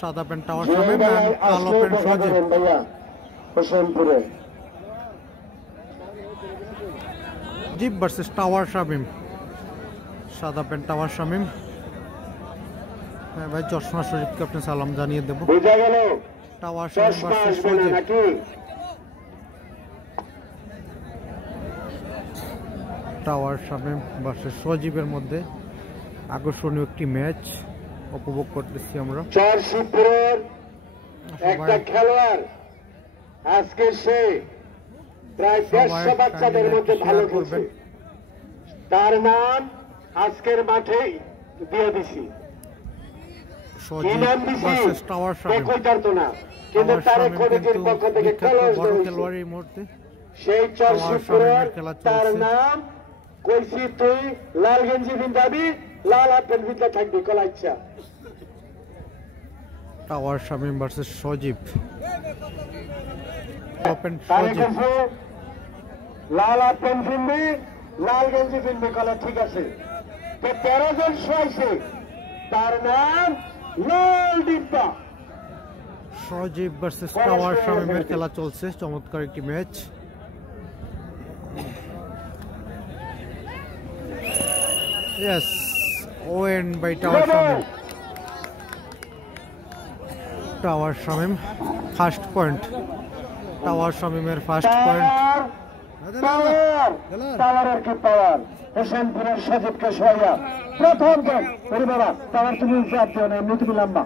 সাদা pant tower Shamim, কালো pant সজীব। হোসেনপুরে zip versus tower Shamim, সাদা প্যান্ট টাওয়ার শামিম। হ্যাঁ ভাই, চশমা শরীফকে আপনি সালাম জানিয়ে দেবো। বোঝা গেল টাওয়ার শামিম ভার্সেস সজীব। টাওয়ার শামিম ভার্সেস সজীবের মধ্যে আকর্ষণীয় একটি ম্যাচ উপভোগ করতেছি আমরা। চরশিবপুরের একটা খেলোয়াড় আজকে সে প্রায় 150 বাচ্চাদের মধ্যে ভালো খেলছে, তার নাম আজকের মাঠেই দিয়ে দিছি। কি নাম দিছি কইতার তো না, কিন্তু তার কমিটির পক্ষ থেকে খেলোয়াড় মুহূর্তে সেই চরশিবপুরের তার নাম কইছি, তুই লাল গেঞ্জি পিন্ধাবি, লাল হাফ প্যান্ট পিন্ধা থাকবি, কলা ইচ্ছা। টাওয়ার শামিম ভার্সেস সজীব। লাল হাফ প্যান্ট পিনবি, লাল গেঞ্জি পিনবি, কলা ঠিক আছে। 13 জন শোয়াইছে, তার নাম লাল ডিব্বা। সজীব ভার্সেস টাওয়ার শামিমের খেলা চলছে, চমৎকার একটি match. Yes, win by Tower Shamim. Tower Shamim, first point. Tower Shamim first point. টাওয়ারের কি পাওয়ার, হোসেনপুরের সজীবকে সহায়া প্রথম গেম। বাবা টাওয়ার তুমি এমনি তুমি লম্বা